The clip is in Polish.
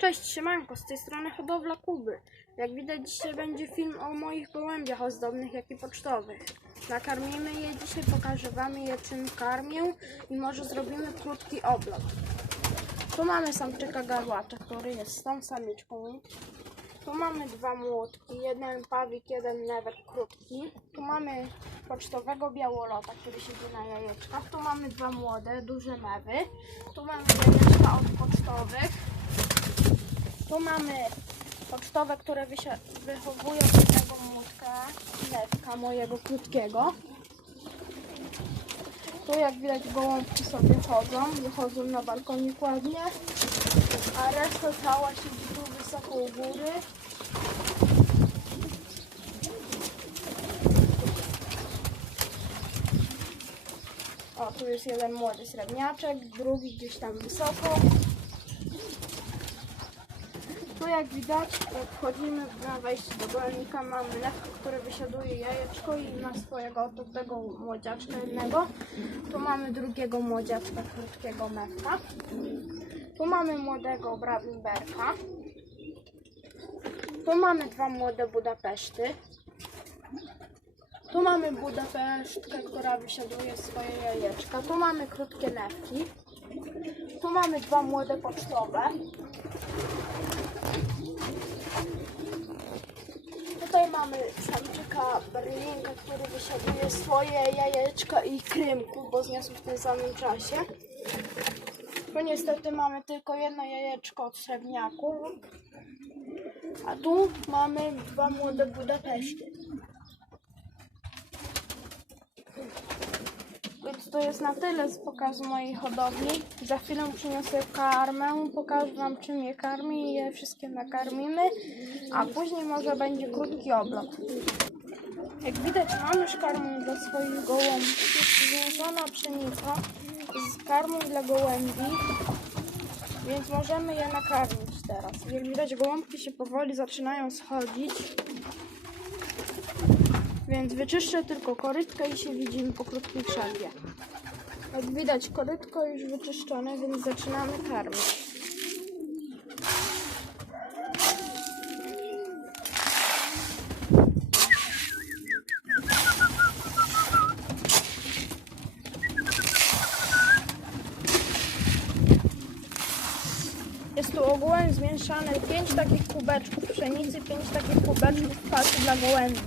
Cześć, siemanko, z tej strony hodowla Kuby. Jak widać dzisiaj będzie film o moich gołębiach ozdobnych, jak i pocztowych. Nakarmimy je dzisiaj, pokażę wam je czym karmię i może zrobimy krótki oblot. Tu mamy samczyka garłacza, który jest z tą samiczką. Tu mamy dwa młotki, jeden pawik, jeden newek krótki. Tu mamy pocztowego białolota, który siedzi na jajeczkach. Tu mamy dwa młode, duże mewy. Tu mamy jajeczka od pocztowych. Tu mamy pocztowe, które wychowują jednego młotka, lewka mojego krótkiego. Tu jak widać gołąbki sobie chodzą, wychodzą na balkonik ładnie, a reszta cała siedzi tu wysoko u góry. O, tu jest jeden młody srebrniaczek, drugi gdzieś tam wysoko. Jak widać, wchodzimy na wejście do golnika, mamy lewkę, który wysiaduje jajeczko i ma swojego tego młodziaczka jednego. Tu mamy drugiego młodziaczka, krótkiego mewka. Tu mamy młodego Bradimberka. Tu mamy dwa młode Budapeszty. Tu mamy Budapesztkę, która wysiaduje swoje jajeczka. Tu mamy krótkie newki. Tu mamy dwa młode pocztowe. Tutaj mamy samczyka berlinka, który wysiaduje swoje jajeczka i krymku, bo zniosł w tym samym czasie. Tu niestety mamy tylko jedno jajeczko od srebrniaku. A tu mamy dwa młode Budapeszty. Więc to jest na tyle z pokazu mojej hodowli. Za chwilę przyniosę karmę, pokażę Wam czym je karmi i je wszystkie nakarmimy, a później może będzie krótki oblot. Jak widać mam już karmę dla swoich gołębi. Jest związana pszenica z karmą dla gołębi, więc możemy je nakarmić teraz. Jak widać gołąbki się powoli zaczynają schodzić. Więc wyczyszczę tylko korytkę i się widzimy po krótkiej przerwie. Jak widać korytko już wyczyszczone, więc zaczynamy karmić. Jest tu ogółem zmieszane 5 takich kubeczków pszenicy, 5 takich kubeczków paszy dla gołębi.